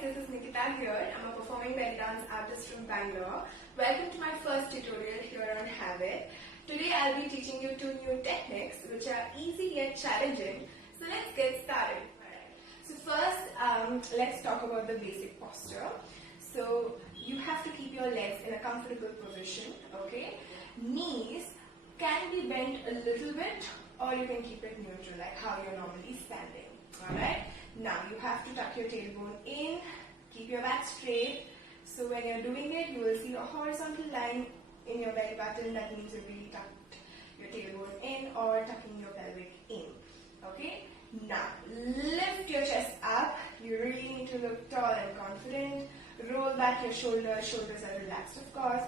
this is Nikita here. I'm a performing belly dance artist from Bangalore. Welcome to my first tutorial here on Habbit. Today I'll be teaching you 2 new techniques which are easy yet challenging. So let's get started. Alright. So first, let's talk about the basic posture. So you have to keep your legs in a comfortable position, okay? Knees can be bent a little bit or you can keep it neutral like how you're normally standing. Alright? Now you have to tuck your tailbone in, keep your back straight. So when you're doing it, you will see a horizontal line in your belly button. That means you've really tucked your tailbone in or tucking your pelvic in. Okay? Now lift your chest up. You really need to look tall and confident. Roll back your shoulders. Shoulders are relaxed, of course.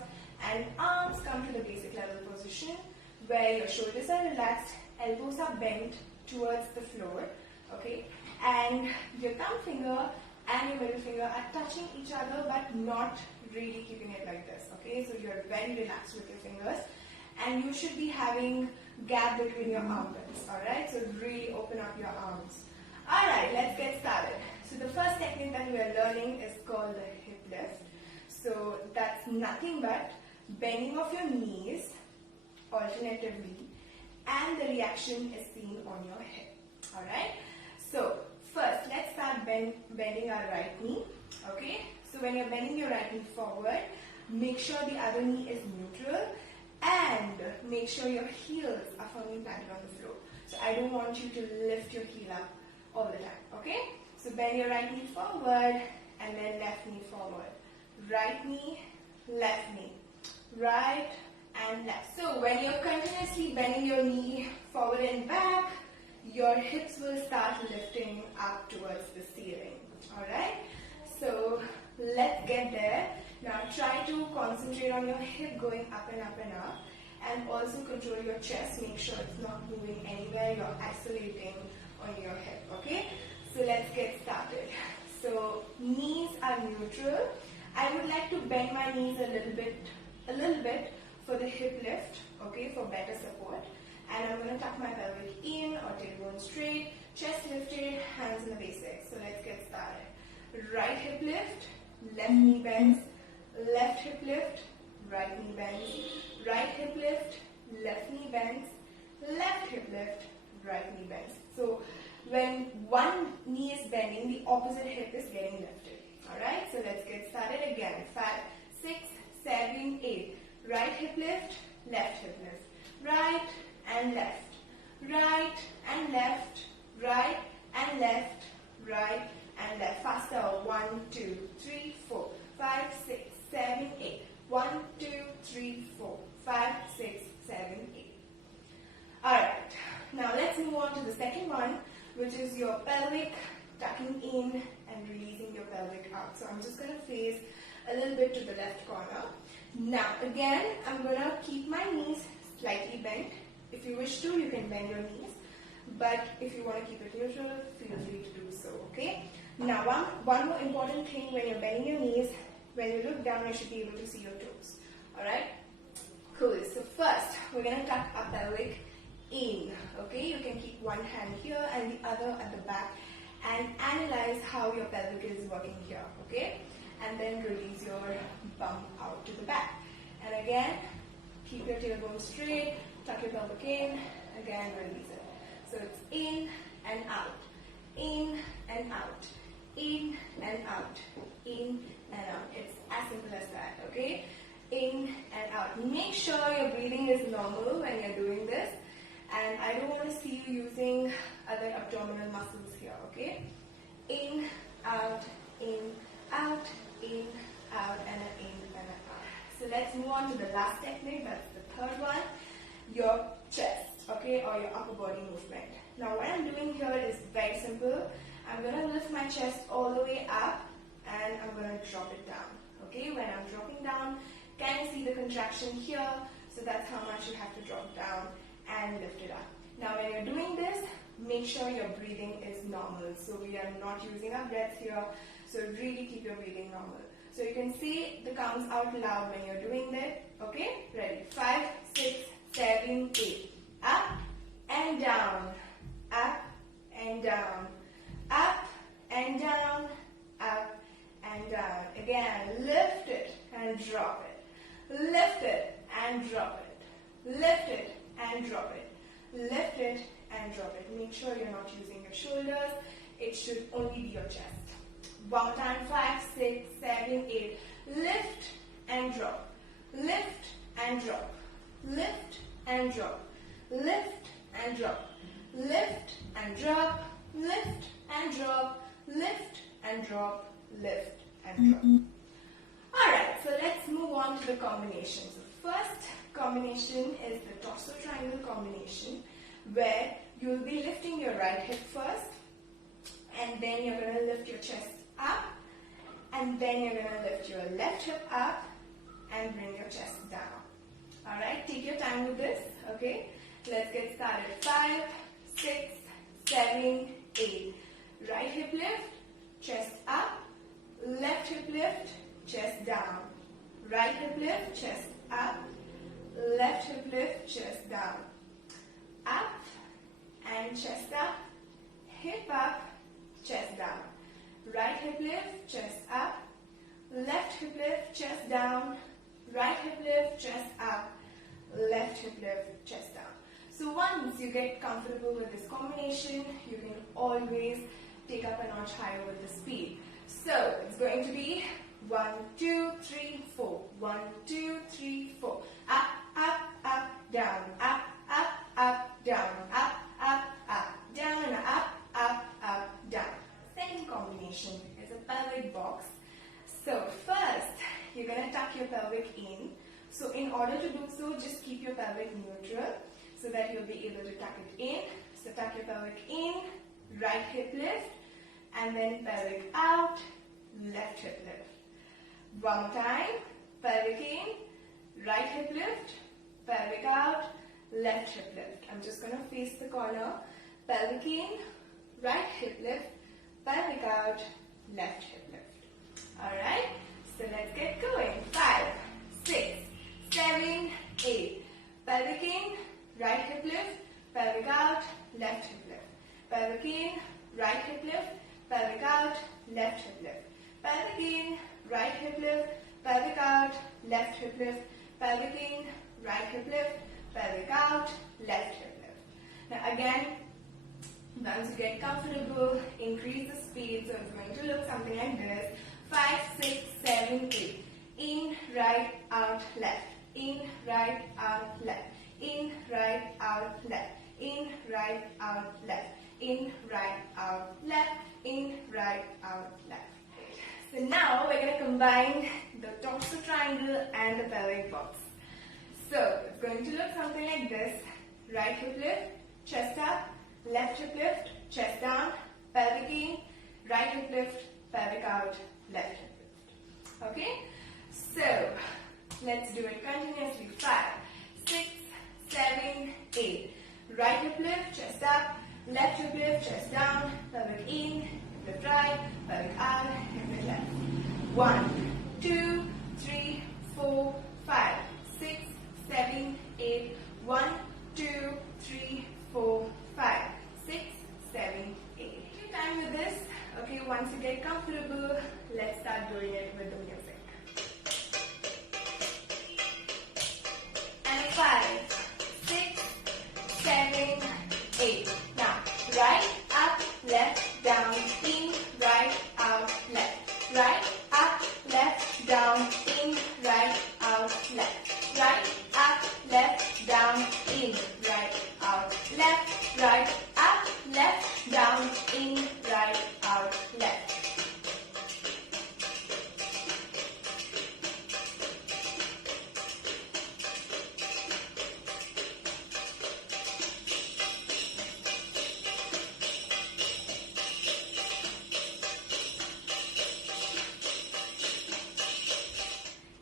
And arms come to the basic level position where your shoulders are relaxed, elbows are bent towards the floor. Okay? And your thumb finger and your middle finger are touching each other but not really keeping it like this. Okay, so you're very relaxed with your fingers and you should be having gap between your armpits. Alright, so really open up your arms. Alright, let's get started. So the first technique that we are learning is called the hip lift. So that's nothing but bending of your knees alternatively and the reaction is seen on your hip. Alright, so first, let's start bending our right knee, okay? So when you're bending your right knee forward, make sure the other knee is neutral and make sure your heels are firmly planted on the floor. So I don't want you to lift your heel up all the time, okay? So bend your right knee forward and then left knee forward. Right knee, left knee, right and left. So when you're continuously bending your knee forward and back, your hips will start lifting up towards the ceiling. Alright? So let's get there. Now try to concentrate on your hip going up and up and up. And also control your chest. Make sure it's not moving anywhere. You're isolating on your hip. Okay? So let's get started. So knees are neutral. I would like to bend my knees a little bit for the hip lift. Okay? For better support. And I'm going to tuck my pelvic in or tailbone straight, chest lifted, hands in the basics. So let's get started. Right hip lift, left knee bends, left hip lift, right knee bends, right hip lift, left knee bends, left hip lift, right knee bends. So when one knee is bending, the opposite hip is getting lifted. Alright, so let's get started again. 5, 6, 7, 8. Right hip lift, left hip lift. Right and left, right and left, right and left, right and left. Faster. 1, 2, 3, 4, 5, 6, 7, 8. 1, 2, 3, 4, 5, 6, 7, 8. Alright, now let's move on to the second one, which is your pelvic tucking in and releasing your pelvic out. So I'm just going to face a little bit to the left corner. Now again, I'm going to keep my knees slightly bent. If you wish to, you can bend your knees. But if you want to keep it neutral, feel free to do so, okay? Now, one more important thing when you're bending your knees, when you look down, you should be able to see your toes. Alright? Cool. So first, we're going to tuck our pelvic in, okay? You can keep one hand here and the other at the back and analyze how your pelvic is working here, okay? And then release your bum out to the back. And again, keep your tailbone straight. Tuck your pelvic in, again release it. So it's in and out, in and out, in and out, in and out. It's as simple as that, okay? In and out. Make sure your breathing is normal when you're doing this. And I don't want to see you using other abdominal muscles here, okay? In, out, in, out, in, out, and an in and an out. So let's move on to the last technique, that's the third one. Your chest, okay, or your upper body movement. Now what I'm doing here is very simple. I'm going to lift my chest all the way up and I'm going to drop it down, okay? When I'm dropping down, can you see the contraction here? So that's how much you have to drop down and lift it up. Now when you're doing this, make sure your breathing is normal. So we are not using our breath here, so really keep your breathing normal. So you can say the counts out loud when you're doing that, okay? Ready? 5, 6, 7, 8. Up and down, up and down, up and down, up down. Again, lift it and drop it. Lift it and drop it. Lift it and drop it. Lift it and drop it. Make sure you're not using your shoulders. It should only be your chest. One more time. 5, 6, 7, 8. Lift and drop. Lift and drop. Lift and drop. Lift and drop. Lift and drop. Lift and drop. Lift and drop. Lift and drop. Alright, so let's move on to the combinations. The first combination is the torso triangle combination, where you'll be lifting your right hip first, and then you're going to lift your chest up, and then you're going to lift your left hip up and bring your chest down. Alright, take your time with this, okay? Let's get started. 5, 6, 7, 8. Right hip lift, chest up, left hip lift, chest down. Right hip lift, chest up, left hip lift, chest down. Up and chest up, hip up, chest down. Right hip lift, chest up, left hip lift, chest down. Right hip lift, chest up, left hip lift, chest down. So once you get comfortable with this combination, you can always take up a notch higher with the speed. So it's going to be 1, 2, 3, 4. 1, 2, 3, 4. Up, up, up, down. Up, up, up, down. Up, up, up, down. Up, up, up, down. Second combination is a pelvic box. So first, you're going to tuck your pelvic in. So in order to do so, just keep your pelvic neutral so that you'll be able to tuck it in. So tuck your pelvic in, right hip lift, and then pelvic out, left hip lift. One more time, pelvic in, right hip lift, pelvic out, left hip lift. I'm just going to face the corner. Pelvic in, right hip lift, pelvic out, left hip lift. Alright, so let's get going. 5, 6, 7, 8. Pelvic in, right hip lift, pelvic out, left hip lift. Pelvic in, right hip lift, pelvic out, left hip lift. Pelvic in, right hip lift, pelvic out, left hip lift. Pelvic in, right hip lift, pelvic out, left hip lift. Now again, once you get comfortable, increase the speed. So it's going to look something like this. 5, 6, 7, 8. In, right, out, left. In, right, out, left. In, right, out, left. In, right, out, left. In, right, out, left. In, right, out, left. So now we're going to combine the torso triangle and the pelvic box. So it's going to look something like this. Right hip lift, chest up, left hip lift, chest down, pelvic in, right hip lift, pelvic out, left hip lift. Okay? So let's do it continuously. 5, 6, 7, 8. Right hip lift, chest up, left hip lift, chest down, pelvic in, hip lift right, pelvic out, hip lift left. 1, 2, 3, 4, 5, 6, 7, 8. 1, 2, 3, 4, 5, 6, 7, 8. Take your time with this. Okay, once you get comfortable, let's start doing it with the music. And 5, 6, 7, 8. Now, right, up, left, down, in, right, out, left. Right, up, left, down, in, right, out, left. Right, up, left, down, in, right, out, left. Right, up, left, down, in, right, out, left.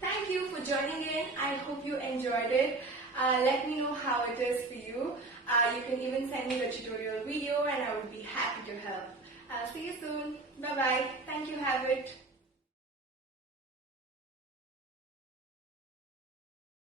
Thank you for joining in. I hope you enjoyed it. Let me know how it is for you. You can even send me the tutorial video and I would be happy to help. I'll see you soon. Bye bye. Thank you, Habbit.